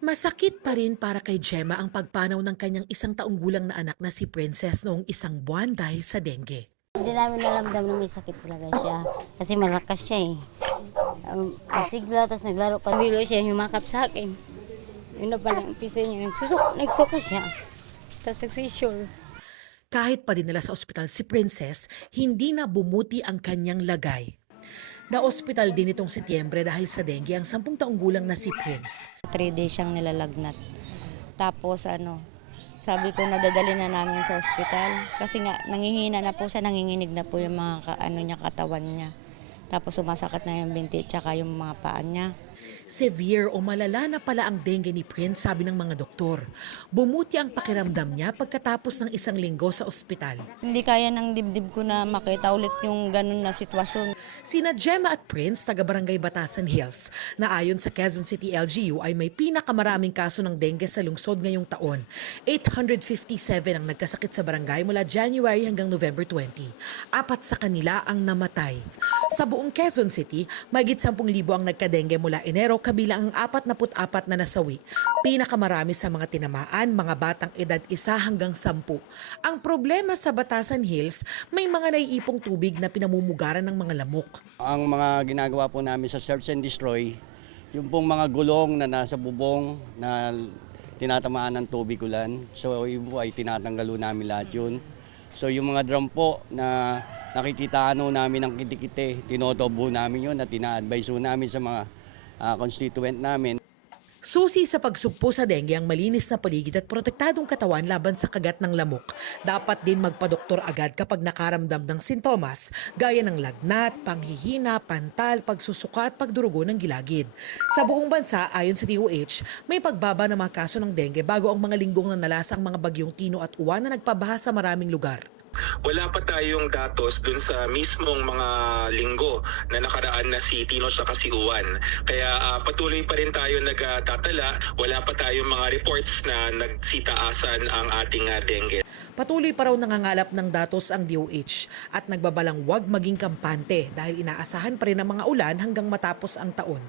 Masakit pa rin para kay Gemma ang pagpanaw ng kanyang 1 taong gulang na anak na si Princess noong 1 buwan dahil sa dengue. Hindi namin naramdam na may sakit talaga siya. Kasi malakas siya eh. Nasigla, tapos naglaro pa. Bilo siya, humakap sa akin. Yun na pala, umpisa niya. Nagsuka siya. Tapos nagsisure. Kahit pa dinala sa ospital si Princess, hindi na bumuti ang kanyang lagay. Na-ospital din itong Setyembre dahil sa dengue ang 10 taong gulang na si Prince. 3 days siyang nilalagnat. Tapos sabi ko nadadali na namin sa ospital. Kasi nga nangihina na po siya, nanginginig na po yung mga katawan niya. Tapos sumasakit na yung binti tsaka yung mga paa niya. Severe o malala na pala ang dengue ni Prince, sabi ng mga doktor. Bumuti ang pakiramdam niya pagkatapos ng 1 linggo sa ospital. Hindi kaya ng dibdib ko na makita ulit yung ganun na sitwasyon. Sina Gemma at Prince, taga-barangay Batasan Hills, na ayon sa Quezon City LGU ay may pinakamaraming kaso ng dengue sa lungsod ngayong taon. 857 ang nagkasakit sa barangay mula January hanggang November 20. 4 sa kanila ang namatay. Sa buong Quezon City, mahigit 10,000 ang nagka-dengue mula Enero, kabilang ang 44 na nasawi. Pinakamarami sa mga tinamaan, mga batang edad 1 hanggang 10. Ang problema sa Batasan Hills, may mga naiipong tubig na pinamumugaran ng mga lamok. Ang mga ginagawa po namin sa search and destroy, yung pong mga gulong na nasa bubong na tinatamaan ng tubig ulan. So yun po ay tinatanggal namin lahat yun. So yung mga drum po na nakikita namin ng kitikite, tinotobo namin yun at tina-advise namin sa mga constituent namin. Susi sa pagsugpo sa dengue ang malinis na paligid at protektadong katawan laban sa kagat ng lamok. Dapat din magpadoktor agad kapag nakaramdam ng sintomas gaya ng lagnat, panghihina, pantal, pagsusuka at pagdurugo ng gilagid. Sa buong bansa, ayon sa DOH, may pagbaba ng mga kaso ng dengue bago ang mga linggong nanalasa ang mga bagyong Tino at Uwan na nagpabaha sa maraming lugar. Wala pa tayong datos dun sa mismong mga linggo na nakaraan na si Tino at si Uwan. Kaya patuloy pa rin tayo nagtatala. Wala pa tayong mga reports na nagsitaasan ang ating dengue. Patuloy pa raw nangangalap ng datos ang DOH at nagbabalang wag maging kampante dahil inaasahan pa rin ang mga ulan hanggang matapos ang taon.